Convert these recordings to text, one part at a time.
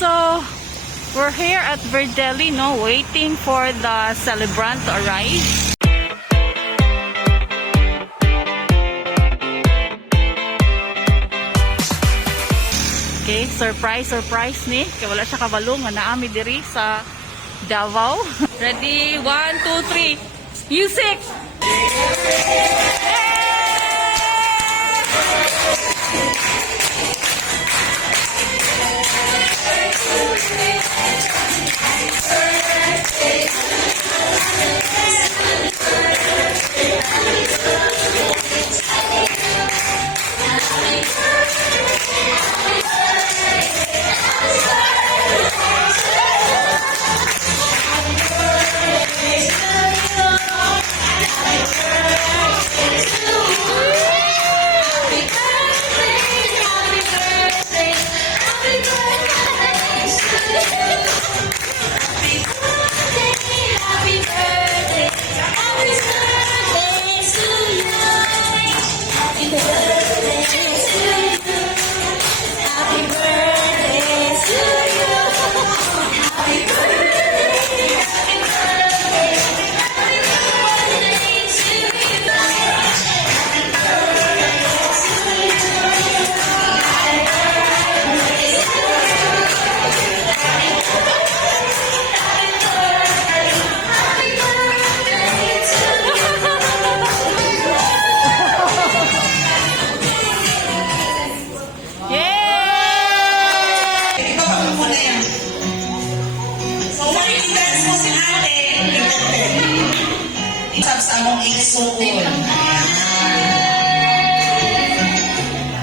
So we're here at Verdeli, no, waiting for the celebrant to arrive. Okay, surprise ni. Kaya wala siya kabalo nga naami diri sa Davao. Ready? 1, 2, 3. Music! Sa among igsuon.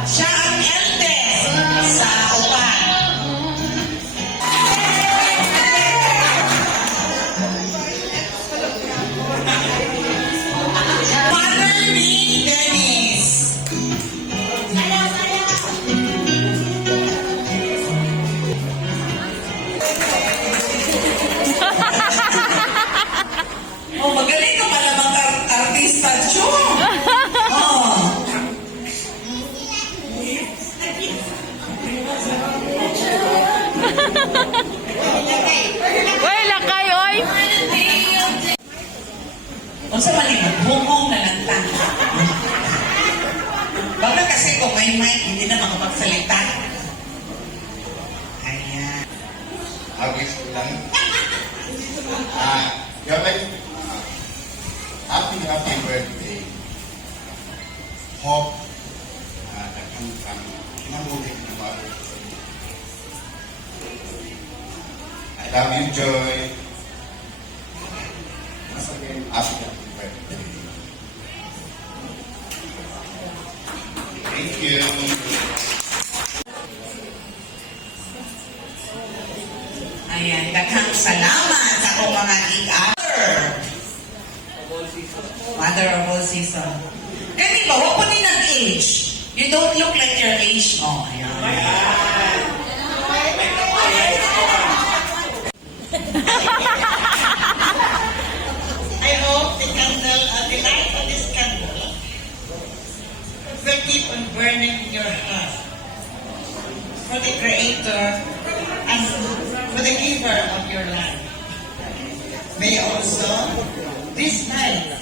Siya ang eldest sa upan. Father ni Dennis. Oh, magaling ka pala mag-artista, Chong. Oh. Uy, lakay, oy! Kung sa malimot, bumong na lang ta. Baga kasi kung may mic, hindi na makapagsalita. Ayan. Agis ko lang. You're like, happy birthday. Hope that you can mabuti ng mother. I love you, Joy. Once again, happy birthday. Thank you. Ayan, daghang salamat sa akong mga gig-other. Mother of all season. Kani ba, wag po ni nag-age. You don't look like your age mo. Ayan. I hope the candle, the light of this candle will keep on burning in your heart for the Creator and for the giver of your life. May also this night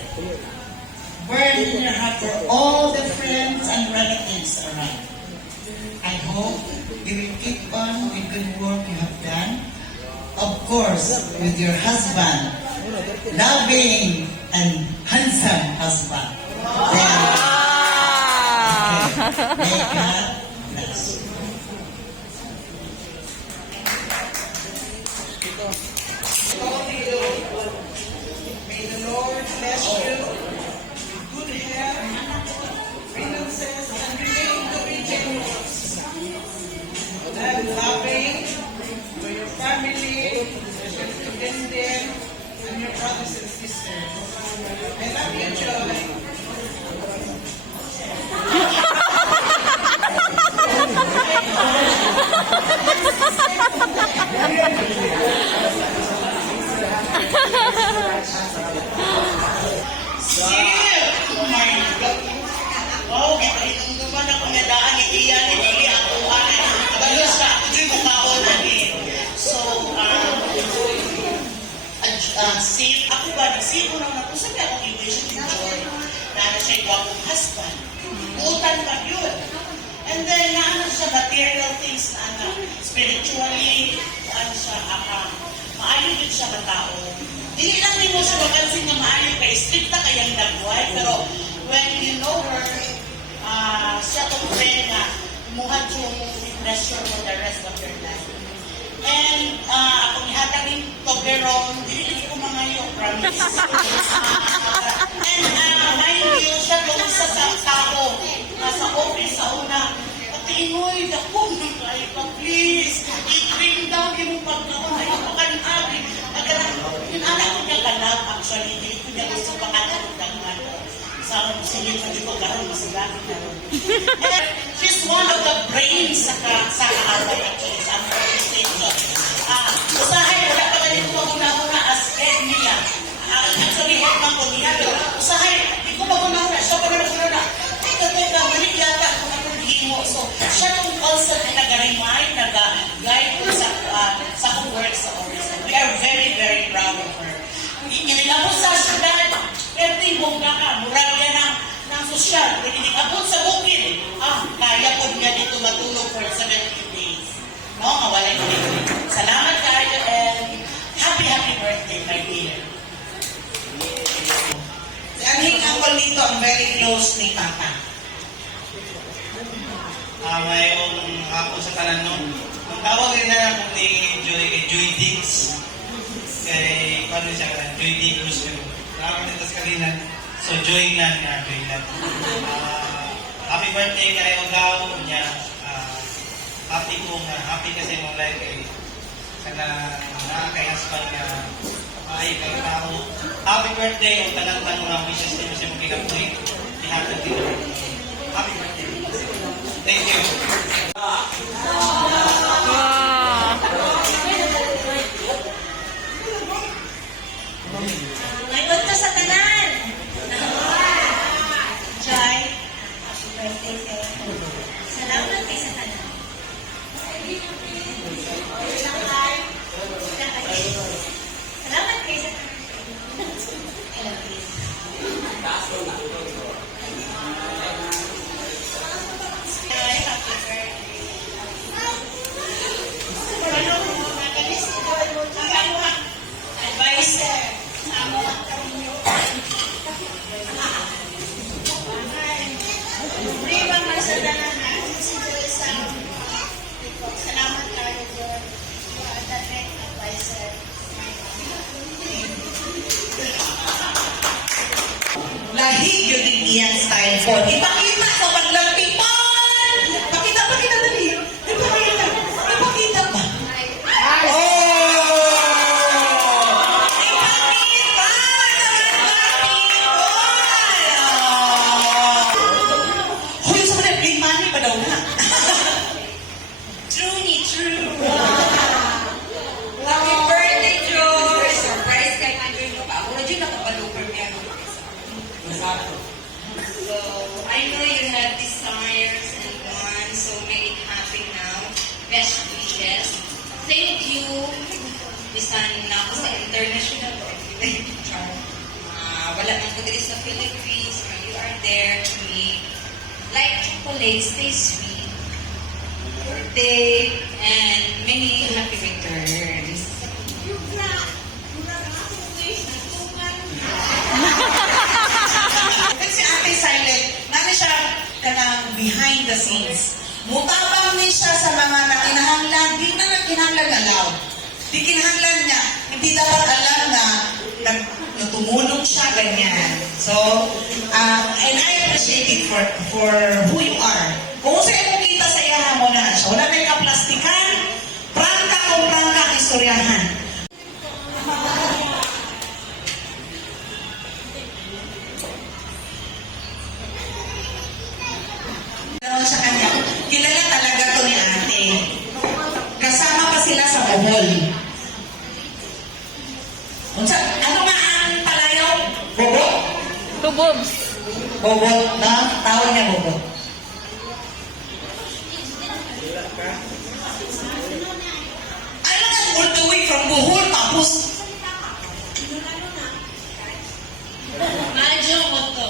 burn in your heart for all the friends and relatives around. I hope you will keep on with good work you have done. Of course, with your husband, loving and handsome husband. Then, okay. May God bless you. May the Lord bless you, good health, finances, and remain to be generous and loving for your family, especially to them and your brothers and sisters. I love you, Joy. Oh my God. Oh, itong duman ako nga daan, iyan, hindi ako ay. Balos ka, ako yung makaon na akong husband. Utan pa yun. And then, naano siya material things na spiritually, siya, maayo din siya na tao. Dili lang din mo siya magansin na maayo kay stricta kayang nagbuhay, pero when you know her, siya itong friend na muhad yung pressure for the rest of your life. And akong ihatagin to Berong, dili ko mga yung promise. And mind you, siya doon sa tao, nasa office sa una, Inoy, dako ng kayo ka, please. I-bring down yung pagkaon. Ay, ako kaninabi. Yung anak ko niya kanag, actually, hindi ko niya gusto pakanag ng sa silip na dito, karoon masigami na rin. She's one of the brains sa kaaway, actually, sa organization. Usahay, wala pa ganito una-una as head niya. Actually, head man ko niya. Usahay, hindi ko mag-una-una. Siya pa na ito na, balik yata kung ako himo. So, siya kung also nag-remind, nag-guide ko sa kong work sa office. We are very, very proud of her. Inilabot sa syudad, everything bongga ka, murag yan ng sosyal. Inilabot sa bukid, kaya ko niya dito matulog for 17 days. No, mawalay ko dito. Salamat kayo and happy birthday, my dear. Si Anhing Uncle dito, ang very close ni Papa. Mayroong ako sa kanan nun. Ang tawag rin na ako ni Joy Diggs. Kaya, paano siya kanan? Joy Diggs. Nakakot nito sa kalinan. So, Joy nga niya. Joy nga. Happy birthday kayo daw niya. Happy ko nga. Happy kasi mong life kay sana nakakayaspan nga ay kayo tao. Happy birthday. Ang tanang-tanong ang wishes niyo sa mga kapoy. Ihatag dito. Happy birthday. Thank you. Ngayon ka sa tanan. Joy, happy birthday kayo. Salamat kayo sa tanan. Salamat kayo sa tanan. I love you. Salamat tayo doon. The next advisor. Lahig yun din iyang style po. Ipakita sa paglampipon! Pakita dali. Ipakita ba? Oh! Ipakita sa paglampipon! Huy, sa mga play money pa daw na. True. Happy birthday, Joy! Surprise kay Andrew mo pa. Ako na dyan nakabalo per meron. So, I know you have desires and wants, so make it happen now. Best wishes. Thank you. Bisan na ako sa international wala man ko dito sa Philippines, you are there to me. Like chocolate, stay sweet. Birthday and many happy returns. Kasi Ate Silent, nani siya kanang behind the scenes. Mutabang ni siya sa mga nakinahanglan, di na nakinahanglan na loud. Di kinahanglan niya, hindi dapat alam na tumulong siya ganyan. So, and I appreciate it for who you are. Kung sa'yo mo kita sa iyaha mo na siya, wala na yung kaplastikan, prangka kung prangka ang istoryahan. Sa kanya, kilala talaga to ni ate. Kasama pa sila sa Bohol. Ano nga ang palayaw? Bobo? Two boobs. Bobo, na? Tawag niya Bobo. Ano nga, all the way from Bohol, tapos Medyo mo to.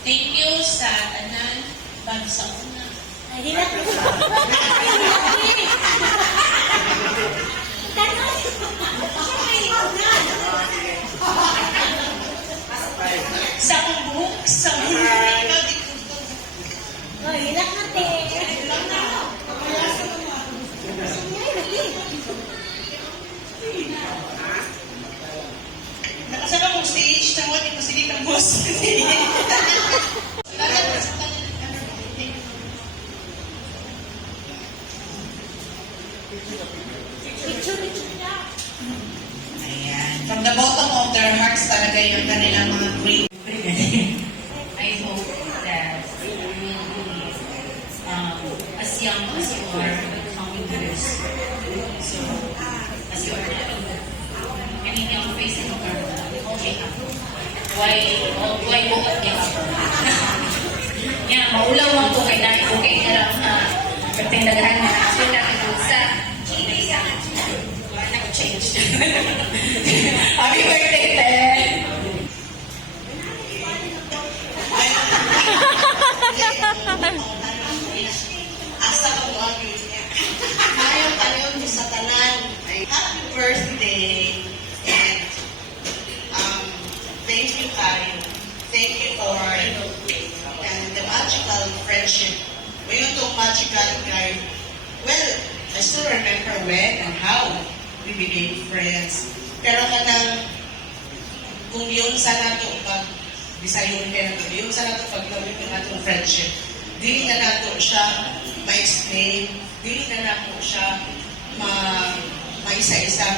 Thank you sa tanan bansa una. Sa buhok, sa buhok. Nakasama mong stage, tawag ito sige kang boss. Ayan. From the bottom of their hearts talaga yung kanilang mga great. I hope that you will be as young as you are in the coming years. So, as you are now, anything ang facing of our okay ka. Why mo at yung ako? Yan, maulaw mo ito kay dahil okay ka lang na pagtindagahan na action natin sa change. Happy birthday, Ted! Asa ka mo ang niya. Ayaw tayo sa tanan. Happy birthday. And thank you tayo. Thank you for the magical friendship. Ngayon itong magical guy. Well, I still remember when and how we became friends. Pero kanang kung yun sa nato pag Bisayon kaya nato, yun sa nato pag gawin yung atong friendship, dili na nato siya ma-explain, dili na nato siya ma-isa-isa,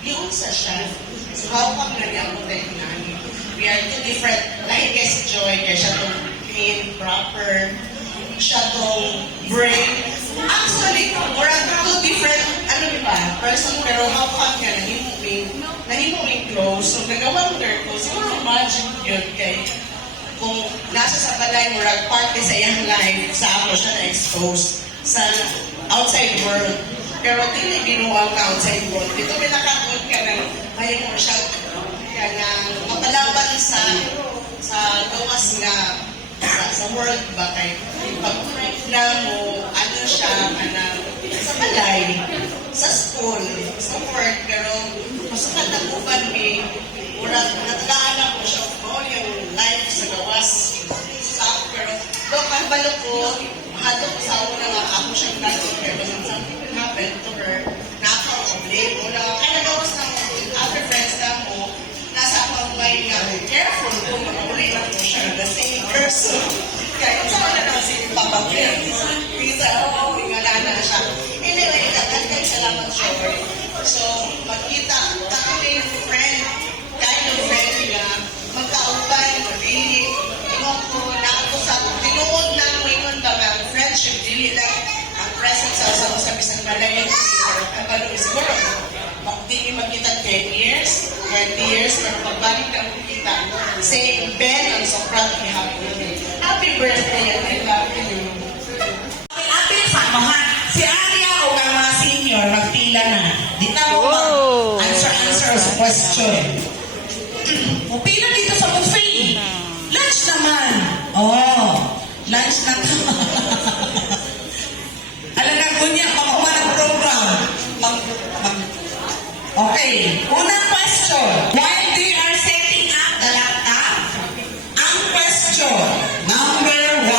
yun sa siya. So how come na niya ako tayo nani? We are two different, like kay si Joy, kaya siya tong clean, proper, siya tong brain. Actually, we're two different, person, pero how come ka nahimong close, so nagawa mo their close, siguro magic yun kay kung nasa sa balay, murag party sa iyang life, sa ako siya na-expose sa outside world. Pero dili ginuwa ka outside world. Dito pinakakot ka na mahimo siya ka na mapalaban sa gawas nga sa world ba kay pag-break na mo ano siya sa balay, sa school, sa work, pero masukat na uban may murag natadaan ako siya mo yung life sa gawas sa pero doon ang balo ko mahadok sa una nga ako siyang natin pero when something happened to her nakaka-blame mo na kaya nagawas na mo with other friends na mo nasa ako ang mind nga careful kung makauli lang mo siya the same person kaya sa wala na si Papa Claire bisa ingala na siya anyway kayo salamat siya so magkita kami friend kind of friend nga magkauban mabili ingon ko na ako sa tinuod na mo ingon ba nga friendship dili lang ang presence sa bisang malayan pero kabalo siguro di magkita 10 years 20 years pero pagbalik na kita say Ben ang sobrang happy birthday and I love you ating samahan si Aria o ang mga senior magpila na di na mo answer sa question pila dito sa buffet lunch naman lunch na alaga kunya pamakuha ng program okay unang question while they are setting up the laptop ang question number 1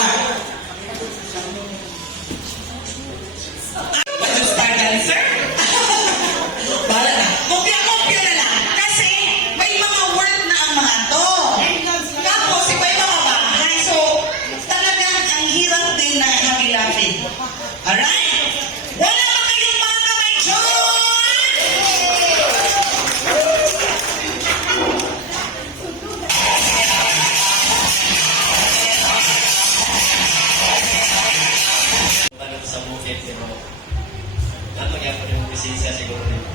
start answer? Bala na. Kopya-kopya na lang. Kasi may mga word na ang mga to. Tapos, iba yung mga bahay. So, talagang ang hirap din na hagilapin. Alright? Wala ba kayong mga kamay dyan? Tanong sa bukid, pero nato kaya po yung presensya siguro dito.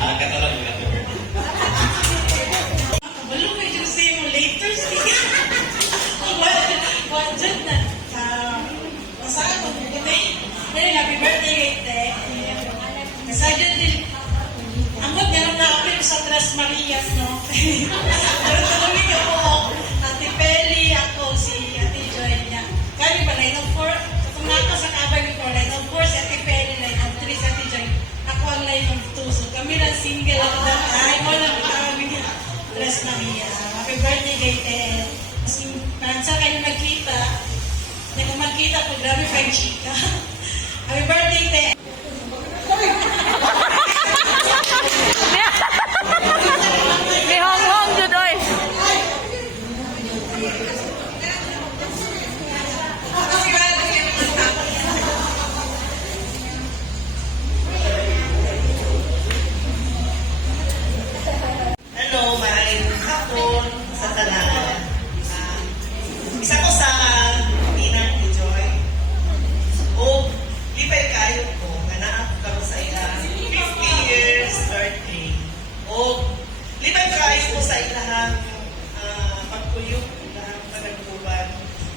Katalang yung happy birthday. Wala ko yung say mo later. What dyan na? Masaya ko. Dahil happy birthday, Ate. Masaya din. Ang good nga nang na-apin sa Tres Marias, no? Pero tanongin ka po single ako na. Ay, mo lang kami niya. Tres Maria. Happy birthday, Gaten. Kasi, nansa kayo nagkita. Hindi ko magkita po, grabe pa yung chika. Happy birthday, Te. May hong-hong jud oy. Hello, maayong hapon sa tanan. Isa ko sa Pinang ni Joy. O, lipay kayo ko, nga naako kamo sa ilang 50 years birthday. O, lipay kayo ko sa ilang pagpuyok, ilang panagpuban.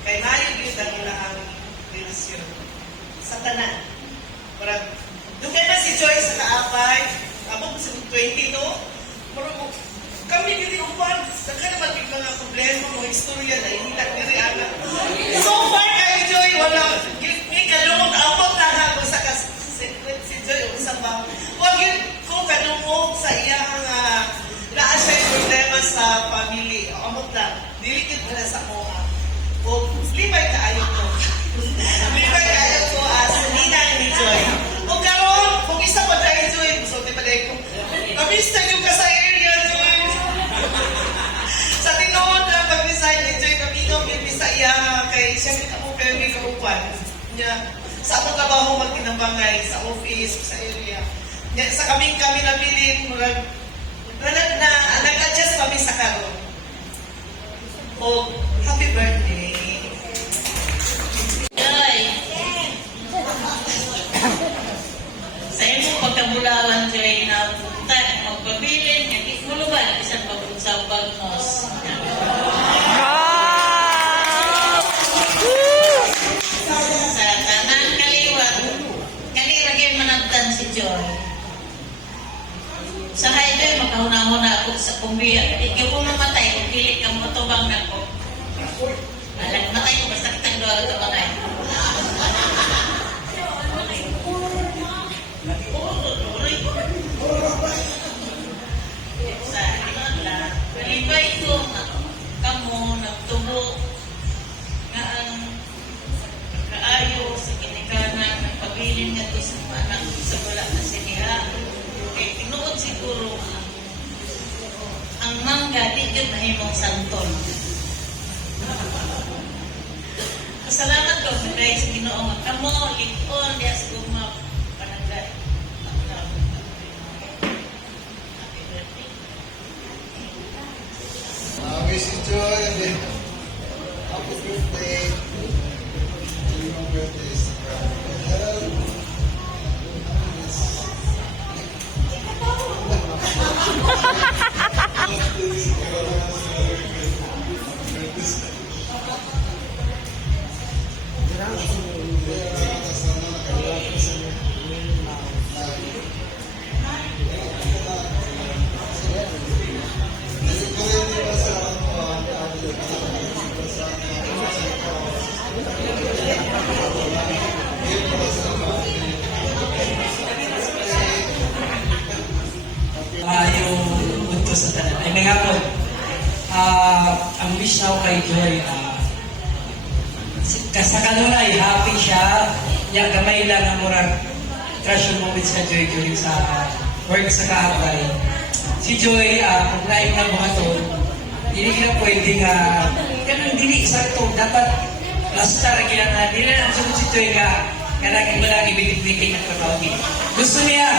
Kay mayog yun ang ilang relasyon. Sa tanan. Parang, dugay na si Joy sa kaapay. Ako, 20 no? Marunong, kami dili upan. Saka naman yung mga problema mo, istorya na hinilak ni Rihanna. So far kayo, Joy, wala. May kalungog, abot na ha kung sa si Joy, usap ba? Huwag yun ko kalungog sa iyang laan siya yung problema sa family. Amot na, dilikit mo na sa moha. O, libay kaayo ko. Libay kaayo ko as ninang ni Joy. O karon, kung isa pa tayo, Joy, so di pa tayo ko, kabista yung ka sa area, Joy. Sa tinood na pag-design ni Joy, kaminong yung Bisaya, kay siyempre ka mo kayo may kaupan. Sa akong trabaho magkinabangay, sa office, sa area. Sa kami nabilin, nag-adjust kami sa karon. O, happy birthday. Joy. Sa imo pagkabulawan, Joy, na punta, magpabilin, hindi mo luban, isang pagpunsa bagnos. Sa tanan kaliwat, kaliragay managtan si Joy. Sa highway, makahuna-huna ako sa kumbiya. Ikaw ko mamatay, kung pilit kang matubang na ko. Alam, matay ko, basta kitang doon ito matay. Sa ilan lang, kalibay ko, kamo, nagtubo, nga ang kaayo sa kinikanan, nagpabilin nga ito sa mga anak sa wala na siniha. Kaya tinuod siguro ang mangga, di yun na imong santol. Salamat ko dahil sa Ginoo nga kamo likon diya sa guma panagay. Happy birthday. Wish you joy and then happy birthday. Your birthday is health. Yung punto sa tanan. Ay, may hapon. Ang wish na ako kay Joy, sa kanunay, happy siya. Yung gamay lang ang murag treasure moments ka Joy during sa work sa kahabay. Si Joy, kung laing na buhaton, hindi na pwede nga, ganun, hindi sakto. Dapat lastar, hindi na nasunod si Joy nga, kailangan mo lang ibitig-bitig ng trabaho niya. Gusto niya,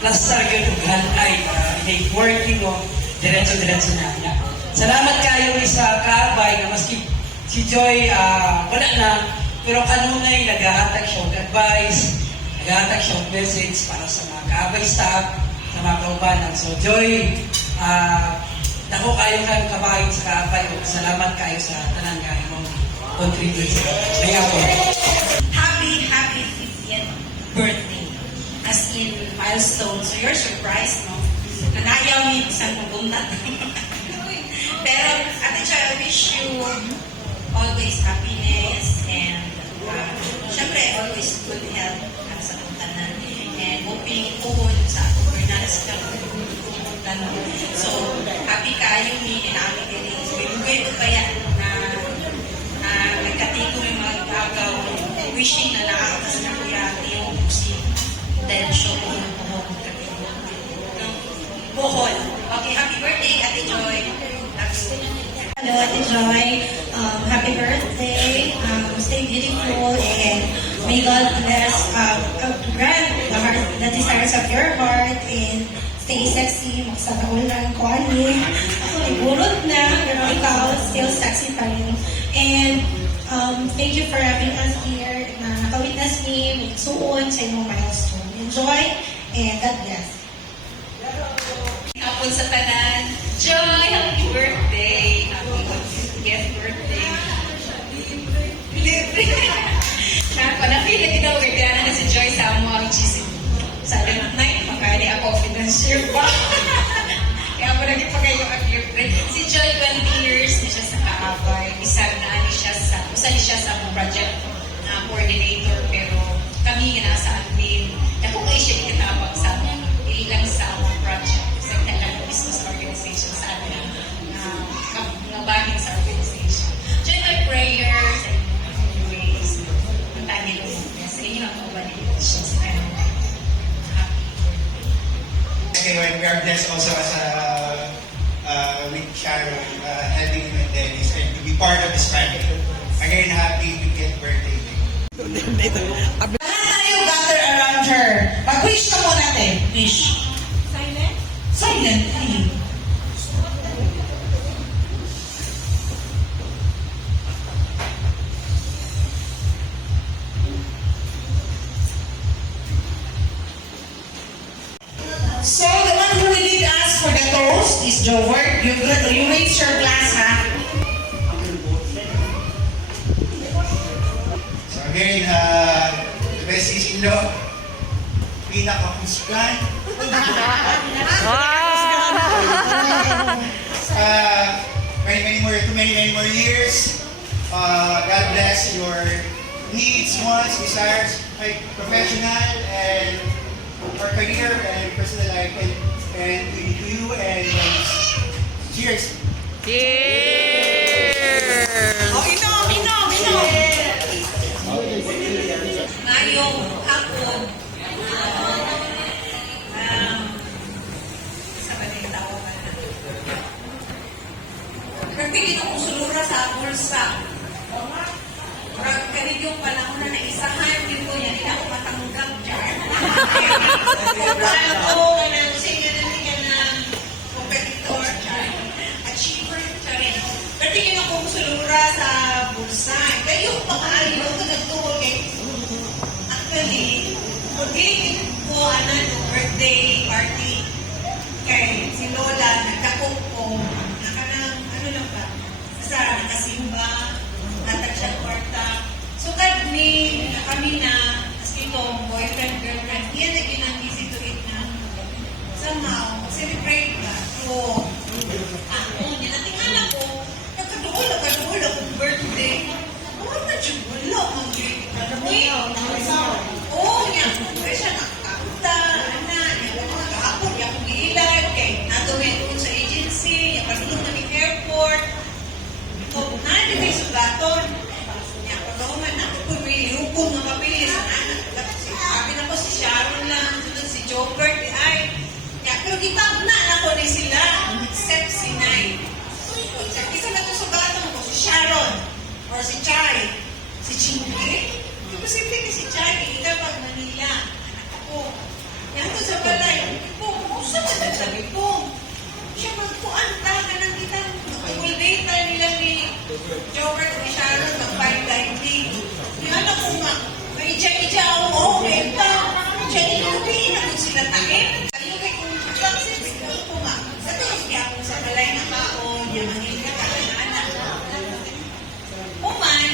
lastar ganun, hanay, working o diretso-diretso na. Salamat kayo sa kaabay na maski si Joy wala na, pero kanunay naghahatag siya ng advice, naghahatag siya ng message para sa mga kaabay staff, sa mga kaubanan. So Joy, dako kayo kang kabayo sa kaabay o salamat kayo sa tanan kayo mong contribute sa kaya po. Happy 50th birthday. As in milestone. So you're surprised, no? Nanayaw ni isang pupuntat. Pero, Ate Choy, I wish you always happiness and syempre always good health sa tanan. and hoping tuhod sa governance ka so happy kayo ni namin din bibigay ko pa yan na nagkatiko may mga gagaw wishing na nakakatas na kuya yung si then show ko yung Bohol. Okay, happy birthday, Ate Joy. Hello, Ate Joy. Happy birthday. Stay beautiful and may God bless, grant the desires of your heart and stay sexy. Magsaraulan ko ani. Ako iburot na, pero ikaw still sexy pa rin. And thank you for having us here na nakawitness me, may suon sa inyong milestone. Enjoy and God bless. Hapon sa tanan. Joy, happy birthday. Happy gift birthday. Napila kita ko kaya na si Joy sa mga cheesy. Sa night, makali ako financier pa. Kaya po lagi pa kayo ang gift. Si Joy, 20 years na siya sa kaabay. Isang na siya sa project coordinator. Pero kami nga nasa admin. Ako kayo siya ikitabang sa ilang sa project. Business organization sa atin ng bahin sa organization. Join our prayers and ways. Ang tagi lang sa inyo ang validation sa kanya. Okay, we are blessed also as with Sharon, having him at Dennis and to be part of this family. Again, happy 50th birthday. Lahat tayo gather around her. Pag-wish ka mo natin. Wish. Silently. So, the one who will lead us for the toast is Jovert. You raise your glass, ha? So again, the best is in law, pinaka-husgan. Many more years. God bless your needs, wants, desires, professional and our career and personal life, and to you and cheers. Cheers! Inom! Ngayong hapon, sa baling tao ka na. Nagpili ng usulura sa bulsa. Kaya yung panahon na naisahan, yun ko yan, hindi ako matanggap dyan. Kaya ako, singa na hindi ka ng competitor, achiever, nagpili ng usulura sa bulsa. Kaya yung pamaayo ko nagtuhol kay actually, okay, ko birthday party kay si Lola, nagkakong ko, ano lang ba, sa nakasimba, natag siya kwarta. So kami na, as itong boyfriend, girlfriend, yan na ginang-easy to it na somehow, celebrate ka. So, yan nating anak ko, nagkaduhol akong birthday. Na dyan, wala, oh, yan, kaya siya nakakita, yan, mga kahapon, yan, kung giilag, natumit ko sa agency, yan, pagulong na ng airport, na sugaton, yan, pagkahuman na, kung may hukom na papilis, sabi na po si Sharon lang, si Jobert, pero kitap na ako ni sila, except si Nay. Isa na ito sugaton ko, si Sharon, or si Chay, si Chingy, posible ka si Chay, ikaw pag Manila, anak ako. Yan ito sa balay, Ipong, gusto mo na sa Ipong. Siya magpuanta ka ng kitang data nila ni Jobert ni Sharon ng 590. Yan ako nga, may Chay-Chay ako, may ito, Chay-Chay, nakon sila takin. Kayo kay kung success, ito nga. Sa tulos niya ako sa balay na kao, yung Manila ka na anak. Uman,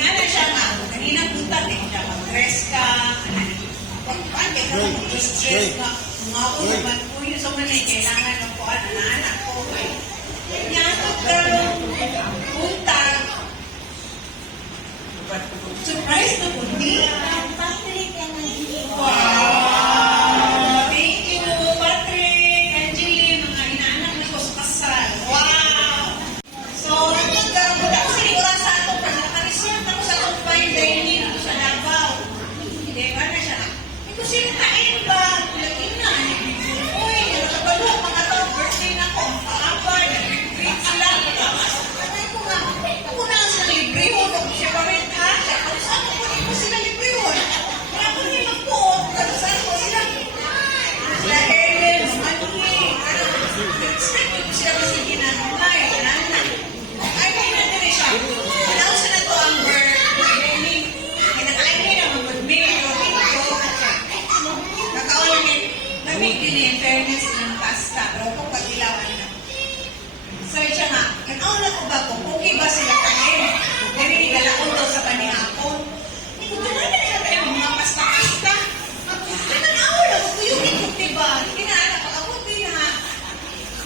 nga siya nga, kanina punta, siya mag-dress ka, pagpaan, kaya ka mag-dress ka, mga ako naman po yun sa mali, kailangan ng po, anak ko, kaya punta, Surprise na po ni. Wow! Thank you, Patrick, Angeline, mga inaanak na ko sa kasal. Wow! So, nagkaroon ako sinigura sa ato pag naka-resort ako sa atong fine dining sa Davao. Hindi, ano siya? Ito sinitain ba? Lagi na. Uy, nakabalo, mga tao, birthday na ko. Paabay, nag-greet sila. Sabi ko nga, ako na sa libre ho. Siya pa rin, ha? Saan ko po sila libre ho? Kaya ako nila po. Saan ko sila? Sila Ellen, Manny. Expect ko sila kasi ginagawa. Ay, na din siya. Announce na to ang birthday. Kinakain nila ang mag-mail. Nakaulit. Lamig din eh, fairness ng pasta. Pero kung pag-ilawan na. So, siya nga, kanauna ko ba kung okay ba sila kanin? Dahil nilalaon daw sa panihapon. Hindi ko na nila tayo mga pasta-pasta. Kanauna lang, kuyukin ko, diba? Hindi na anak, ako din ha.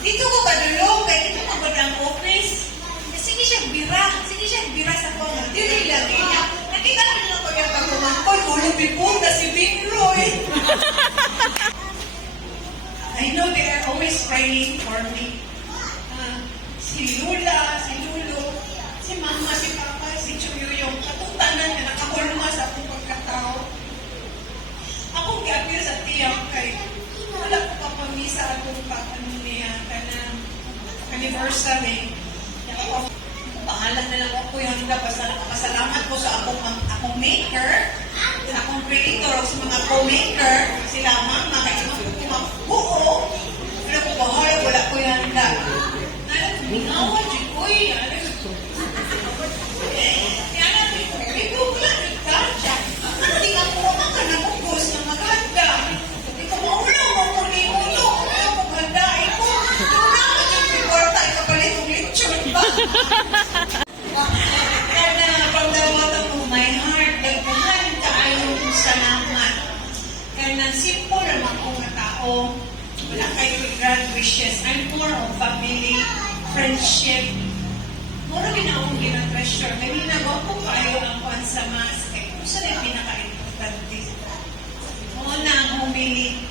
Dito ko kadulong, kaya dito magandang office. Sige siya bira sa ko. Dili lagi niya. Nakita ko nila ko yung pagkumangkol. Ulong bipong na si Big Roy. I know they are always praying for me. Si Lula, si Lulo, si Mama, si Papa, si Chuyo, yung katutanan na nakahulma sa akong pagkatao. Akong gi-appear sa tiyang kay wala ko pa pamisa akong pag-anunihan na anniversary. Pangalan na lang ako yung nakapasalamat ko sa akong maker, sa akong creator, sa mga co-maker, sila mama, kaya mga buo. Wala ko bahala, wala ko yung handa. Alam ko, binawa, Jikoy, alam ko. Kaya natin ko, ito wala, nagkatsa. Ano, di nga po ka namugos na maghanda. Di ko maulang mo kung di mo ito. Ayaw ko maghanda, ito. Ito na, dyan piporta, ikapalit kong lechon ba? Kaya from the bottom of my heart, nagpunan kaayong salamat. Kaya simple naman kong tao. Wala kayo grand wishes. I'm more of family, friendship. Mura ginawang ginatreasure. Kaya ginagawa ko kayo ang kuhan sa mas. Kaya kung saan yung pinaka-importante. Oo na ang humili.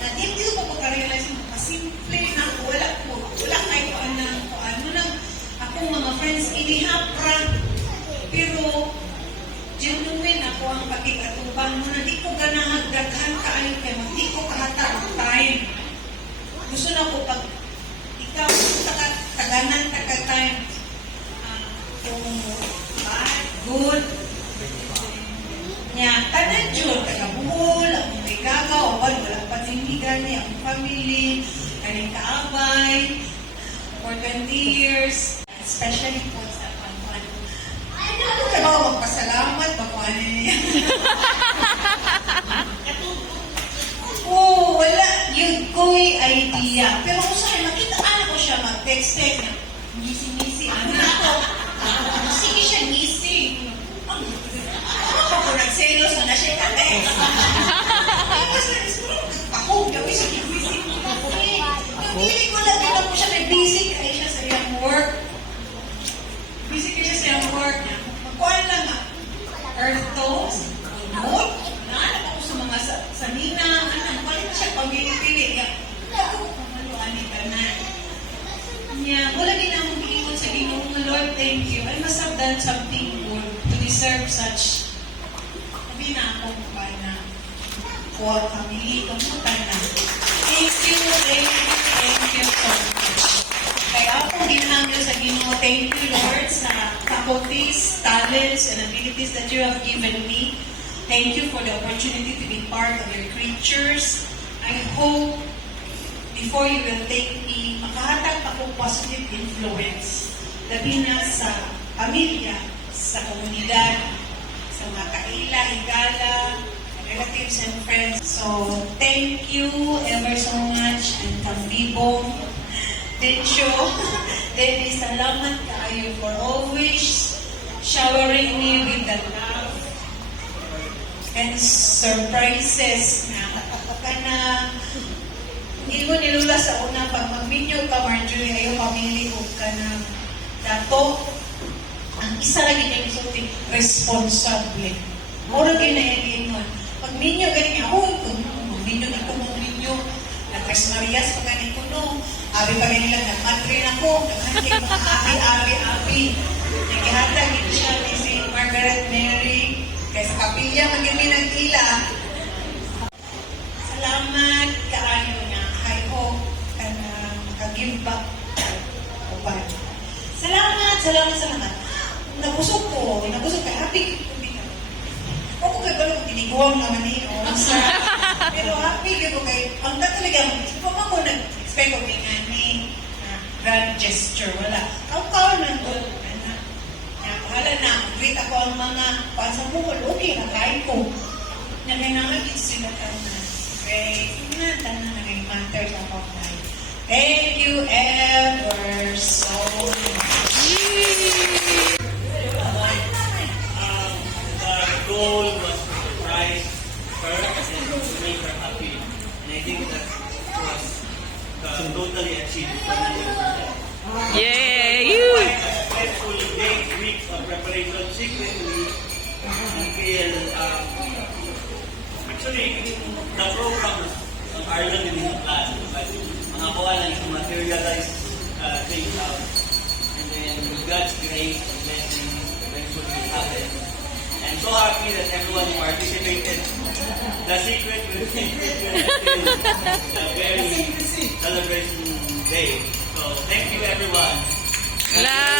Na dito ko pagka-realize mo, simple na wala ko. Wala kayo ano nang akong mga friends inihapra. Pero genuine ako ang pagkikatubang mo na di ko ganahag daghan kaayo kay di ko kahata ang time. Gusto na ko pag ikaw taganan time. Kung bad, good. Nya tanan jud tagabuhol, ang may gagaw, wala panindigan niya ang family, kaning kaabay for 20 years, especially po sa pagkuhan. Ay, ano ka ba magpasalamat, pagkuhan niya? Oo, wala. Yun ko'y idea. Pero kung saan, makitaan ko siya mag-text-text niya. Ngisi-ngisi. Ano na ako? Sige siya, ngisi. Ano ako nagselos na siya ka-text? Ako, gawin siya ngisi. Pili ko lang din ako siya may busy kaya siya sa iyang work. Busy kaya siya sa iyang work niya. Magkuhan lang nga. Earth toast, remote, naanap ako sa mga sanina, magkuhan na siya pamili-pili. Ako, pamaluan ni Tanan. Wala din akong giingon sa Ginoong Lord, thank you. I must have done something good to deserve such. Sabi na ako pa na for family, kamutan na. Thank you so much. Kaya akong ginamit sa Ginoo, thank you Lord sa faculties, talents, and abilities that you have given me. Thank you for the opportunity to be part of your creatures. I hope before you will take me, makahatag ako positive influence. Labi na sa pamilya, sa komunidad, sa mga kaila, higala, relatives and friends. So, thank you ever so much and Kambibo, Tencho, Denny, salamat kayo for always showering me with the love and surprises na kapag na imo nilula sa una pag mag-video ka, Marjorie, ayaw pamili ko ka na dato ang isa lagi kayo sulti, responsable. Mura ginayin mo. Pag ninyo ganyan, ninyo na ko mong ninyo, na Tres Marias pa ganyan ko no, abi pa ganyan lang, nag-madrin ako, naghanting mga abi, naghihatag ito siya ni si Margaret Mary, kaya sa kapilya, magiging nag-ila. Salamat kaayo niya, I hope, ka-give back. Salamat. Nabusog ka, happy ko dito. Ako kay balo, tiniguang naman eh. Pero happy ko kay, ang talaga, kung ako nag-expect ko nga ni grand gesture, wala. Kaw na ko, bahala na, greet ako ang mga pasabukol, okay na, kain ko. Nangangamagin sila ka na, okay, tanan na naging matter sa pagkain. Thank you ever so much. The goal was to surprise her and to make her happy. And I think that was totally achieved. 100%. Yay! Successful days, weeks of preparation, secretly, until actually, the program of Ireland in the plan, but mga kuha lang yung materialized things out. And then with God's grace and blessing, eventually happen. I'm so happy that everyone participated. The secret will until the very celebration day. So thank you everyone. La!